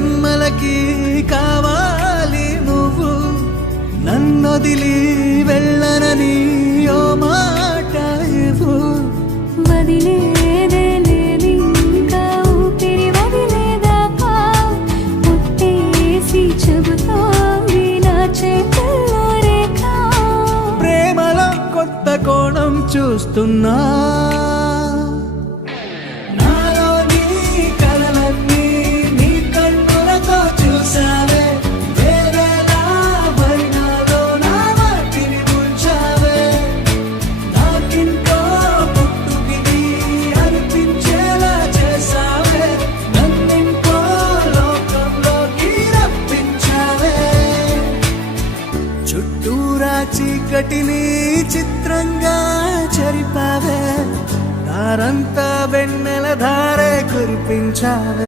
జన్మలకి కావాలి నువ్వు, నన్నొదిలి వెళ్ళనని ఓ మాట ఇవ్వు. వదిలేదే లేదింకా ఊపిరి వదిలేదాకా, ముట్టేసి చెబుతోంది నా చేతుల్లో రేఖ. ప్రేమలో కొత్త కోణం చూస్తున్నా, నాలో నీ కలలన్నీ నీ కన్నులతో చూసావే. వేరేలా వర్ణాలో నా వాటిని ముంచావే. నాకింకో పుట్టుకిది అనిపించేలా చేసావే. నన్నింకో లోకంలోకి రప్పించావే. చుట్టూరా చీకటిని చిత్రంగా చెరిపావే. దారంతా వెన్నెల ధారే కురిపించావే.